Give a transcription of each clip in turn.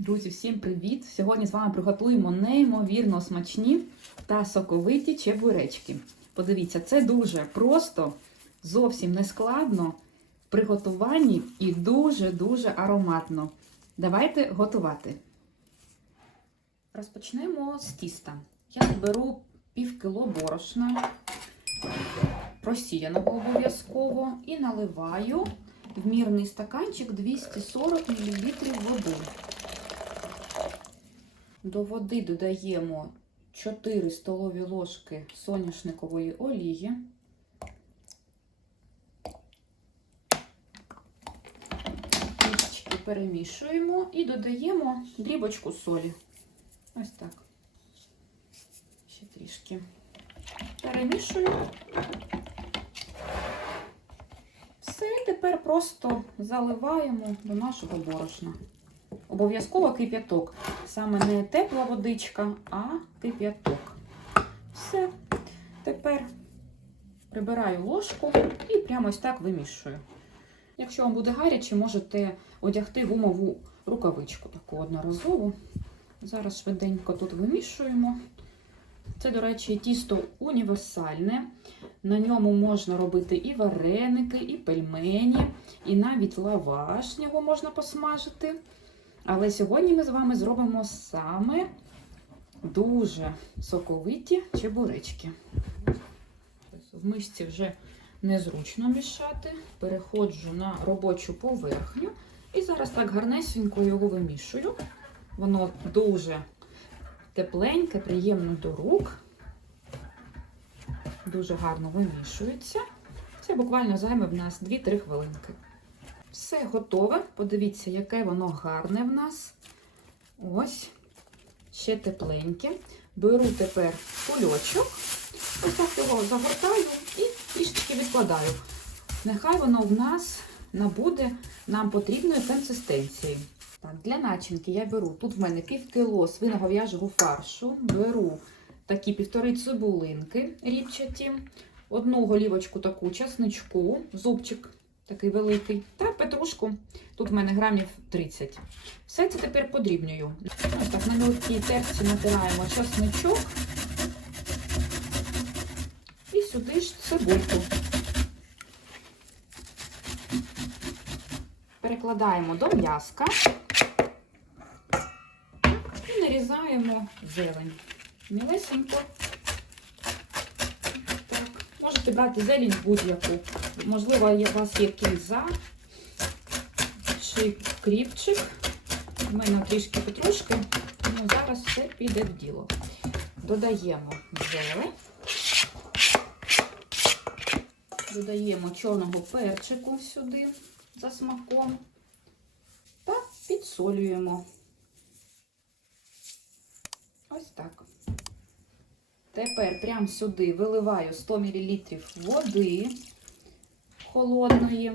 Друзі, всім привіт! Сьогодні з вами приготуємо неймовірно смачні та соковиті чебуречки. Подивіться, це дуже просто, зовсім не складно в приготуванні і дуже-дуже ароматно. Давайте готувати. Розпочнемо з тіста. Я беру пів кіло борошна, просіяного обов'язково, і наливаю в мірний стаканчик 240 мл води. До води додаємо 4 столові ложки соняшникової олії. Трішечки перемішуємо і додаємо дрібочку солі. Ось так. Ще трішки перемішую. Все, тепер просто заливаємо до нашого борошна. Обов'язково кип'яток. Саме не тепла водичка, а кип'яток. Все. Тепер прибираю ложку і прямо ось так вимішую. Якщо вам буде гаряче, можете одягти гумову рукавичку таку одноразову. Зараз швиденько тут вимішуємо. Це, до речі, тісто універсальне. На ньому можна робити і вареники, і пельмені, і навіть лаваш його можна посмажити. Але сьогодні ми з вами зробимо саме дуже соковиті чебуречки. В мисці вже незручно мішати. Переходжу на робочу поверхню. І зараз так гарнесенько його вимішую. Воно дуже тепленьке, приємне до рук. Дуже гарно вимішується. Це буквально займе в нас 2-3 хвилинки. Все готове. Подивіться, яке воно гарне в нас. Ось, ще тепленьке. Беру тепер кульочок, ось так його загортаю і трішечки відкладаю. Нехай воно в нас набуде нам потрібної консистенції. Так, Для начинки я беру, тут в мене пів кіло свиногов'яжого фаршу, беру такі півтори цибулинки рібчаті, одну голівочку таку часничку, зубчик такий великий, та петрушку. Тут в мене грамів 30. Все це тепер подрібнюю. Ось так на мілкій терці натираємо часничок. І сюди ж цибульку. Перекладаємо до м'язка і нарізаємо зелень. Мілесенько. Можете брати зелень будь-яку. Можливо, у вас є кінза чи кріпчик. У мене трішки петрушки, тому зараз все піде в діло. Додаємо зелень. Додаємо чорного перчику сюди за смаком та підсолюємо. Ось так. Тепер прямо сюди виливаю 100 мл води холодної.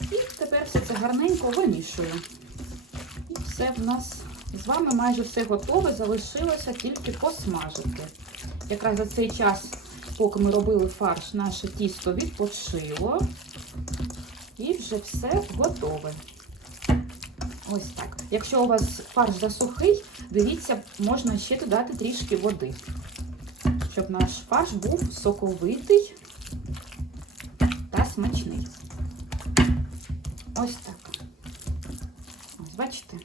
І тепер все це гарненько вимішую. І все в нас з вами майже все готове, залишилося тільки посмажити. Якраз за цей час, поки ми робили фарш, наше тісто відпочило. І вже все готове. Ось так. Якщо у вас фарш засухий, дивіться, можна ще додати трішки води, щоб наш фарш був соковитий та смачний. Ось так. Ось, бачите?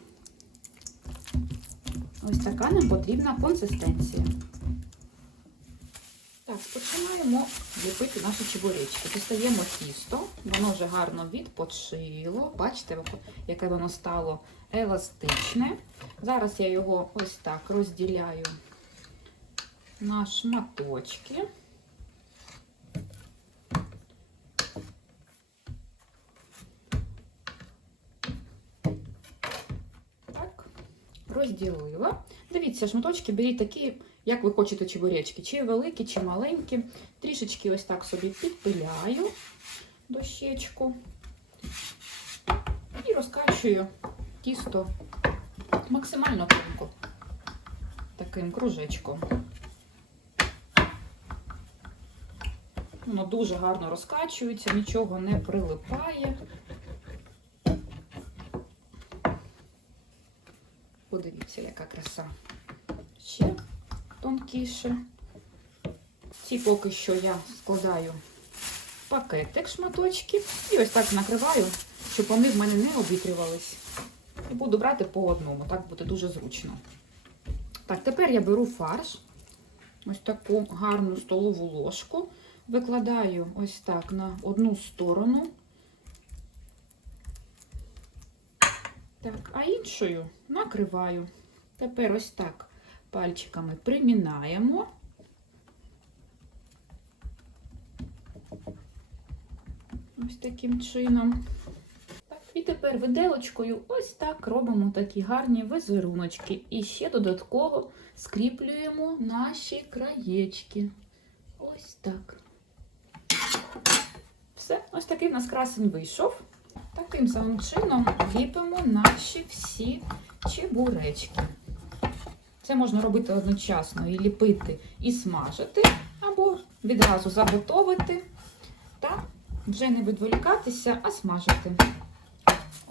Ось така нам потрібна консистенція. Так, починаємо ліпити наші чебуречки. Дістаємо тісто, воно вже гарно відпочило. Бачите, яке воно стало еластичне. Зараз я його ось так розділяю на шматочки. Так, розділила. Дивіться, шматочки беріть такі, як ви хочете чебуречки, чи великі, чи маленькі. Трішечки ось так собі підпиляю дощечку і розкачую тісто максимально тонко, таким кружечком. Воно дуже гарно розкачується, нічого не прилипає. Подивіться, яка краса. Ще тонкіше. Ці поки що я складаю пакетик шматочки. І ось так накриваю, щоб вони в мене не обітрювались. І буду брати по одному, так буде дуже зручно. Так, тепер я беру фарш. Ось таку гарну столову ложку. Викладаю ось так на одну сторону. Так, а іншою накриваю. Тепер ось так пальчиками примінаємо. Ось таким чином. І тепер виделочкою ось так робимо такі гарні візеруночки. І ще додатково скріплюємо наші краєчки. Ось так. Все, ось такий в нас красень вийшов. Таким самим чином ліпимо наші всі чебуречки. Це можна робити одночасно і ліпити, і смажити, або відразу заготовити та вже не відволікатися, а смажити.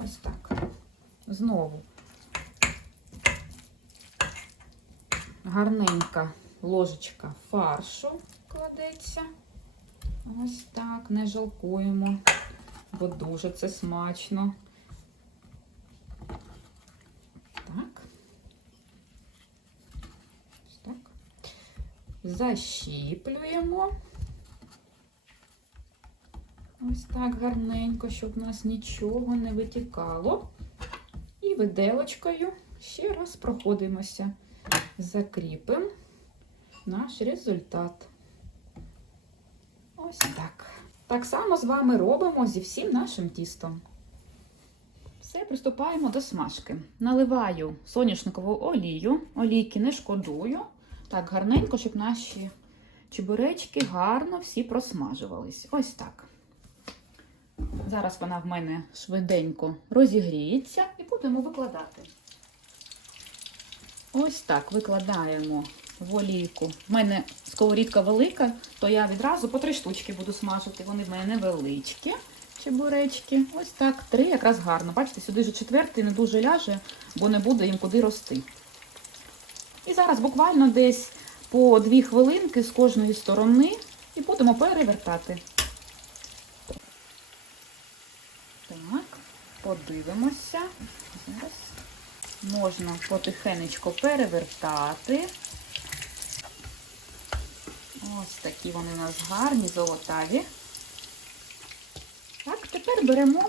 Ось так. Знову гарненька ложечка фаршу кладеться. Ось так, не жалкуємо, бо дуже це смачно. Так. Ось так. Защіплюємо. Ось так гарненько, щоб у нас нічого не витікало. І виделочкою ще раз проходимося. Закріпимо наш результат. Ось так. Так само з вами робимо зі всім нашим тістом. Все, приступаємо до смажки. Наливаю соняшникову олію, олійки не шкодую. Так, гарненько, щоб наші чебуречки гарно всі просмажувались. Ось так. Зараз вона в мене швиденько розігріється і будемо викладати. Ось так викладаємо в олійку. В мене сковорідка велика, то я відразу по три штучки буду смажити. Вони в мене невеличкі чебуречки. Ось так, три якраз гарно. Бачите, сюди вже четвертий не дуже ляже, бо не буде їм куди рости. І зараз буквально десь по дві хвилинки з кожної сторони і будемо перевертати. Так, подивимося. Зараз можна потихенечку перевертати. Ось такі вони у нас гарні, золотаві. Так, тепер беремо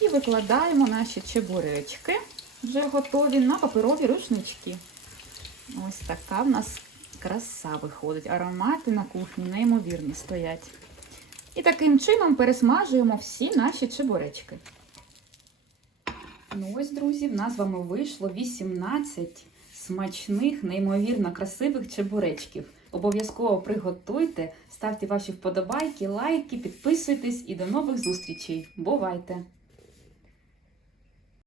і викладаємо наші чебуречки, вже готові на паперові рушнички. Ось така в нас краса виходить. Аромати на кухні неймовірні стоять. І таким чином пересмажуємо всі наші чебуречки. Ну ось, друзі, в нас з вами вийшло 18 смачних, неймовірно красивих чебуречків. Обов'язково приготуйте, ставте ваші вподобайки, лайки, підписуйтесь і до нових зустрічей. Бувайте!